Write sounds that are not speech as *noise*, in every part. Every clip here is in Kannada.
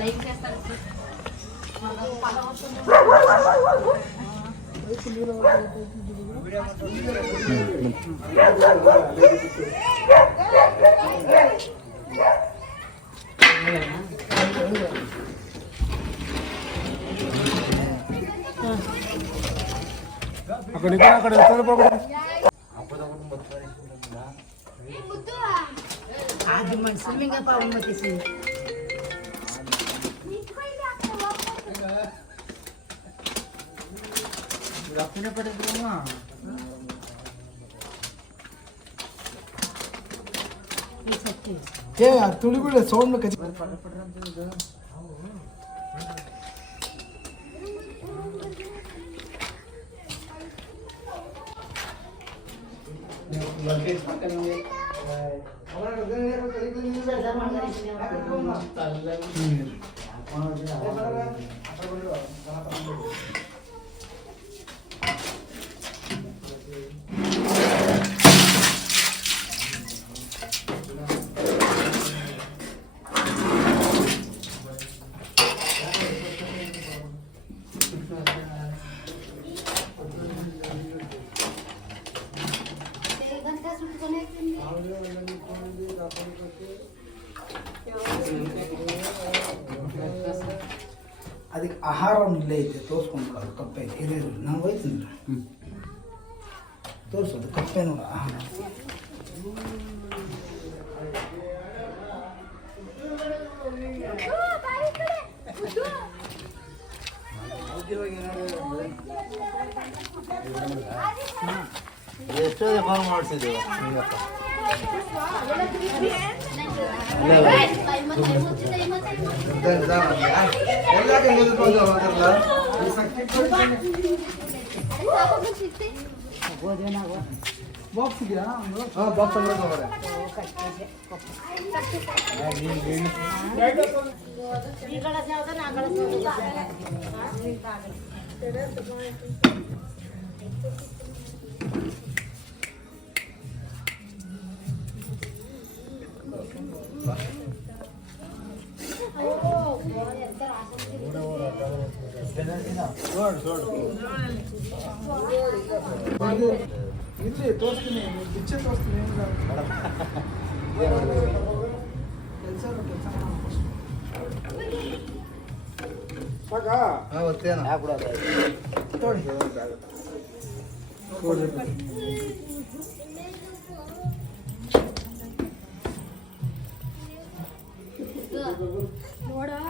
లైక్ చేస్తాను. అక్కడ ఇక్కడ అక్కడ लाखों ने पड़े तो ना क्या यार तुड़ी बुड़े सोन में कच्ची Thank you. ಅದಕ್ಕೆ ಆಹಾರವನ್ನು ಇಲ್ಲೇ ಐತೆ ತೋರಿಸ್ಕೊಂಡು ಅದು ಕಪ್ಪೆ ಐತೆ ಹಿರಿಯರು ನಾನು ಹೋಯ್ತೀನಿ ತೋರಿಸೋದು ಕಪ್ಪೆ ನೋಡ ಆಹಾರ ಫೋನ್ ಮಾಡಿಸಿದ್ದೀವಿ ಬಾಕ್ಸ್ ಇದೆಯಾ ಒಂದು ಬಾಕ್ಸ್ ಅಂದ್ರೆ ತಗೋರೆ ಇದು ಇಲ್ಲಿ ತೋರಿಸ್ತೀನಿ ಪಿಚ್ಚೆ ತೋರಿಸ್ತೀನಿ ಕೆಲಸ ಕೆಲಸ ಸಾಕಾ ಅವತ್ತೇನು ತೊಳಿ ನೋಡ್ರಿ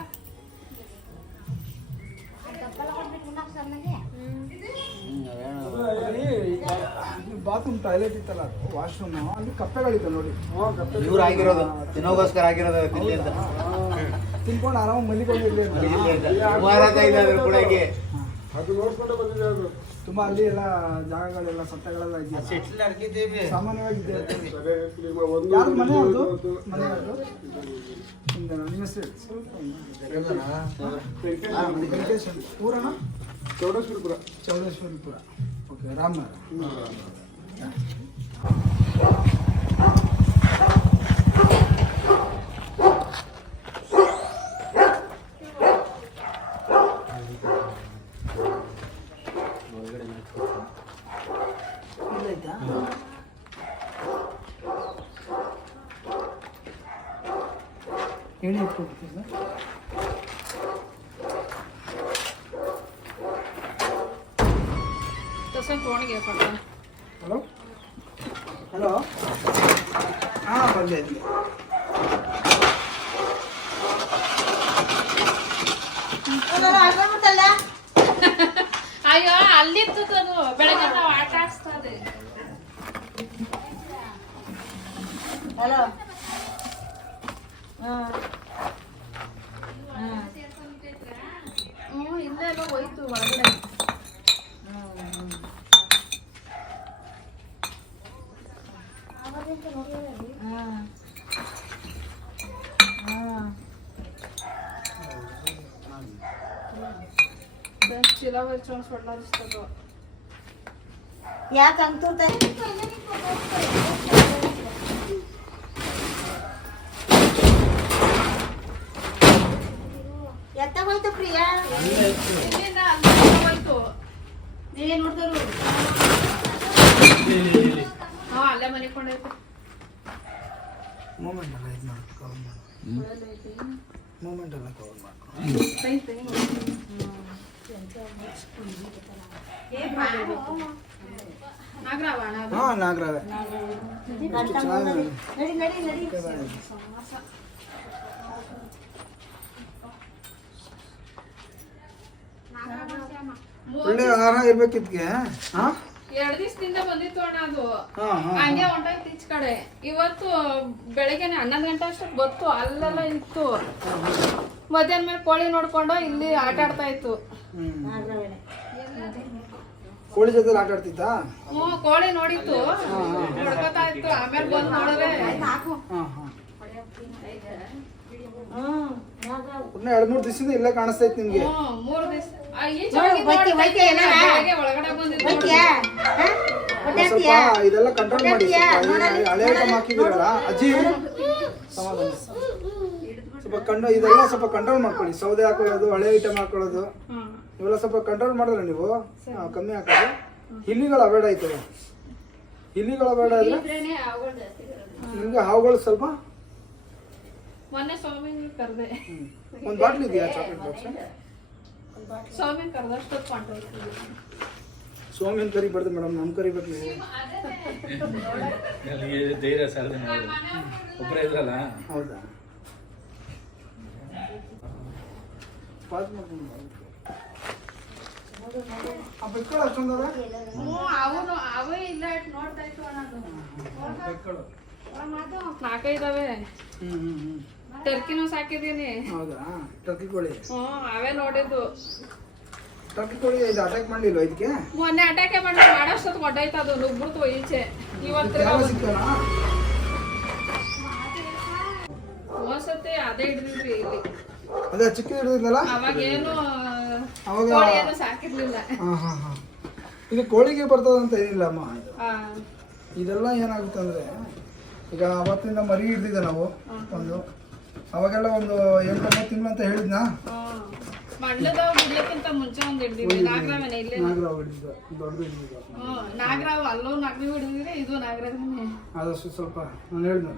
ಬಾತ್ರೂಮ್ ಟಾಯ್ಲೆಟ್ ಇತ್ತಲ್ಲ ವಾಶ್ರೂಮ್ ಅಲ್ಲಿ ಕಪ್ಪೆಗಳಿತ್ತು ನೋಡಿ. ಇವ್ರು ಆಗಿರೋದು ತಿನ್ನೋಗೋಸ್ಕರ ಆಗಿರೋದು ತಿನ್ಕೊಂಡು ಆರಾಮಾಗಿ ಮಲಿಕೊಂಡಿರ್ಲಿ ಕೂಡಗೆ ತುಂಬಾ ಅಲ್ಲಿ ಎಲ್ಲ ಜಾಗಗಳೆಲ್ಲ ಸತ್ತಗಳೆಲ್ಲ ಸಾಮಾನ್ಯವಾಗಿದೆ ಇದೆ. ಯಾರು ಮನೆ ಮನೆ ನಿಮ್ಮ ಹೆಸರು. ಊರಣ್ಣ? ಚೌಡೇಶ್ವರಿಪುರ. ಚೌಡೇಶ್ವರಿಪುರ. ಓಕೆ ರಾಮನಗರ. ಇಲ್ಲೈತಾ ಹೇಳಿ ಇಟ್ಕೊಡ್ತೀವಿ ಸರ್ ಹಲೋ ಹಲೋ ಹಾಂ ಬಂದೆ ಇಲ್ಲಿ ಅಯ್ಯೋ ಅಲ್ಲಿತ್ತು ಅದು ಬೆಳಗ್ಗೆ ನಾವು ಆಟ ಆಡ್ಸ್ತದೆ ಹಲೋ ಹ್ಞೂ शिलावरच्या सोडला दिसतो तो ಯಾಕೆ ಅಂತೂರ್ತ ಎತ್ತ ಹೋಯ್ತು ಪ್ರಿಯಾ ಇಲ್ಲಿಂದ ಅಲ್ಲಿ ಹೋಯ್ತು ನೀವೇ ನೋಡ್ತಾರು ಹಾ ಅಲ್ಲೇ ಮನೆ ಕೊಂಡೈತೆ ಮೂಮೆಂಟ್ ಎಲ್ಲ ಇದು ಮಾಡಿ ಕವರ್ ಮಾಡಿ ಮೂಮೆಂಟ್ ಎಲ್ಲ ಕವರ್ ಮಾಡಿ ಐತೆ ನಾಗರಾವಣ ಹಾಂ ನಾಗರಾವೆ ಒಳ್ಳೆ ಆಹಾರ ಇರ್ಬೇಕಿದ್ಗೆ ಹಾಂ? ಎರಡ್ ದಿವಸದಿಂದ ಬಂದಿತ್ತು ಅಣ್ಣ ಅದು. ಹಂಗೆ ಹೊಂಟೋಯ್ತು ಈಚ ಕಡೆ. ಇವತ್ತು ಬೆಳಗ್ಗೆನೆ ಹನ್ನೊಂದು ಗಂಟೆ ಅಷ್ಟೊತ್ತು ಬತ್ತು ಅಲ್ಲೆಲ್ಲ ಇತ್ತು. ಮಧ್ಯಾಹ್ನ ಮೇಲೆ ಕೋಳಿ ನೋಡ್ಕೊಂಡು ಇಲ್ಲಿ ಆಟ ಆಡ್ತಾ ಇತ್ತು. ಕೋಳಿ ಜೊತೆ ಆಟ ಆಡ್ತಿತ್ತ ಹ್ಞೂ ಕೋಳಿ ನೋಡಿತ್ತು. ನೋಡ್ಕೊತಾ ಇತ್ತು ಆಮೇಲೆ ಬಂದು ನೋಡಿದ್ರೆ ಹಾಂ ಹಾಂ. ಹ್ಮ್ ಇನ್ನೂ ಎರಡು ಮೂರು ದಿವಸದಿಂದ ಇಲ್ಲೇ ಕಾಣಿಸ್ತಾ ಇತ್ತು ನಿಮ್ಗೆ. ಇದೆಲ್ಲ ಕಂಟ್ರೋಲ್ ಮಾಡಿ ಹಳೆ ಐಟಮ್ ಹಾಕಿದಿರಲ್ಲ ಅಜ್ಜಿ ಸಮಾಧಾನ. ಸ್ವಲ್ಪ ಕಂಡ ಇದೆಲ್ಲ ಸ್ವಲ್ಪ ಕಂಟ್ರೋಲ್ ಮಾಡ್ಕೊಳ್ಳಿ. ಸೌದೆ ಹಾಕೊಳ್ಳೋದು ಹಳೆ ಐಟಮ್ ಹಾಕೊಳ್ಳೋದು. ಇವೆಲ್ಲ ಸ್ವಲ್ಪ ಕಂಟ್ರೋಲ್ ಮಾಡಿದ್ರೆ ನೀವು ಹಾ, ಕಮ್ಮಿ ಹಾಕೋದು ಇಲಿಗಳು ಅಬೇಡ ಆಯ್ತವೆ ಇಲಿಗಳು ಬೇಡ ಇಲ್ಲ? ಇದ್ರೇನೆ ಅವುಗಳು ಜಾಸ್ತಿ ಇರೋದು. ನಿಮ್ಗೆ ಹಾವುಗಳು ಸ್ವಲ್ಪ? ಮೊನ್ನೆ ಸ್ವಾಮಿ ಕರ್ದೆ. ಒಂದು ಬಾಟ್ಲಿ ಇದೆಯಾ ಚಾಕ್ಲೇಟ್ ಬಾಕ್ಸ್ ಸ್ವಾಮಿ ಕರೆದಷ್ಟು ಸೋಮಿನ ಕರಿಬಾರ್ದು ಮೇಡಮ್ ನಮ್ ಕರಿಬೇಕು ನೀವು. *laughs* ಧೈರ್ಯ ಸಾಧನೆ ಒಬ್ಬರೇ ಇದ್ರಲ್ಲ? ಹೌದಾ? ನಾಲ್ಕೈದವೆ ಟರ್ಕಿನೂ ಸಾಕಿದೀನಿ ಹೌದಾ? ಟರ್ಕಿ ಕೋಳಿ. ಹ್ಞೂ ಅವೇ ನೋಡಿದ್ದು. ಟರ್ಕಿ ಕೋಳಿ ಇದು ಅಟ್ಯಾಕ್ ಮಾಡ್ಲಿಲ್ಲ ಇದಕ್ಕೆ? ಮೊನ್ನೆ ಅಟ್ಯಾಕೆ ಮಾಡಿ ಮಾಡೋಷ್ಟೊತ್ತು ಹೊಡ್ಡೈತೆ ಅದು ನುಗ್ಬಿಡ್ತು ಈಚೆ. ಇವತ್ತು ಒಂದ್ಸತಿ ಅದೇ ಇಡ್ರಿ ಇಲ್ಲಿ. ಅದೇ ಚಿಕ್ಕ ಹಿಡಿದಿದ್ದಲ್ಲ ಅವಾಗ ಹಾಂ ಹಾಂ ಹಾಂ. ಇದು ಕೋಳಿಗೆ ಬರ್ತದಂತ ಏನಿಲ್ಲ ಅಮ್ಮ. ಇದೆಲ್ಲ ಏನಾಗುತ್ತೆ ಅಂದರೆ ಈಗ ಅವತ್ತಿಂದ ಮರಿ ಹಿಡ್ದಿದ್ದೆ ನಾವು ಒಂದು. ಅವಾಗೆಲ್ಲ ಒಂದು ಎಂಟೊಂಬತ್ತು ತಿಂಗಳು ಅಂತ ಹೇಳಿದ್ನಾ? ನಾಗರಾವ್ ನಾಗರಾವ್ ಅಲ್ಲೂ ನಾಗರಾವ್ ಹಿಡಿದಿದ್ರೆ ಇದು ನಾಗರಾವನೆ ಆದಷ್ಟು ಸ್ವಲ್ಪ ನಾನು ಹೇಳಿದ್ನು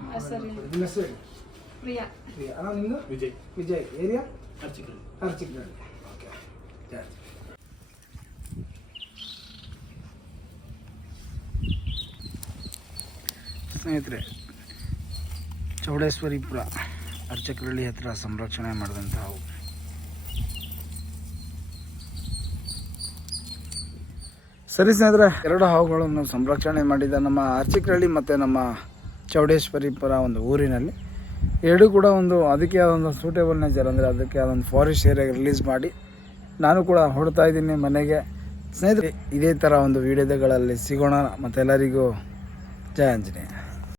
ಪ್ರಿಯಾ. ಪ್ರಿಯಾ. ಅಣ್ಣ ನಿಮ್ಮದು ವಿಜಯ್. ವಿಜಯ್. ಏರಿಯಾ? ಅರ್ಚಿಕಲ್ ಅರ್ಚಿಕಲ್ ಓಕೆ. ಜಾಸ್ತಿ. ಸ್ನೇಹಿತರೆ ಚೌಡೇಶ್ವರಿಪುರ ಅರ್ಚಕರಳ್ಳಿ ಹತ್ರ ಸಂರಕ್ಷಣೆ ಮಾಡಿದಂಥ ಹಾವು ಸರಿ ಸ್ನೇಹಿತರೆ ಎರಡು ಹಾವುಗಳನ್ನು ಸಂರಕ್ಷಣೆ ಮಾಡಿದ ನಮ್ಮ ಅರ್ಚಕರಳ್ಳಿ ಮತ್ತು ನಮ್ಮ ಚೌಡೇಶ್ವರಿಪುರ ಒಂದು ಊರಿನಲ್ಲಿ ಎರಡೂ ಕೂಡ ಒಂದು ಅದಕ್ಕೆ ಆದೊಂದು ಸೂಟೇಬಲ್ ನೇಚರ್ ಅಂದರೆ ಅದಕ್ಕೆ ಅದೊಂದು ಫಾರೆಸ್ಟ್ ಏರಿಯಾಗೆ ರಿಲೀಸ್ ಮಾಡಿ ನಾನು ಕೂಡ ಹೊಡ್ತಾ ಇದ್ದೀನಿ ಮನೆಗೆ. ಸ್ನೇಹಿತರೆ, ಇದೇ ಥರ ಒಂದು ವಿಡಿಯೋಗಳಲ್ಲಿ ಸಿಗೋಣ. ಮತ್ತೆಲ್ಲರಿಗೂ ಜಯ ಆಂಜನೇಯ.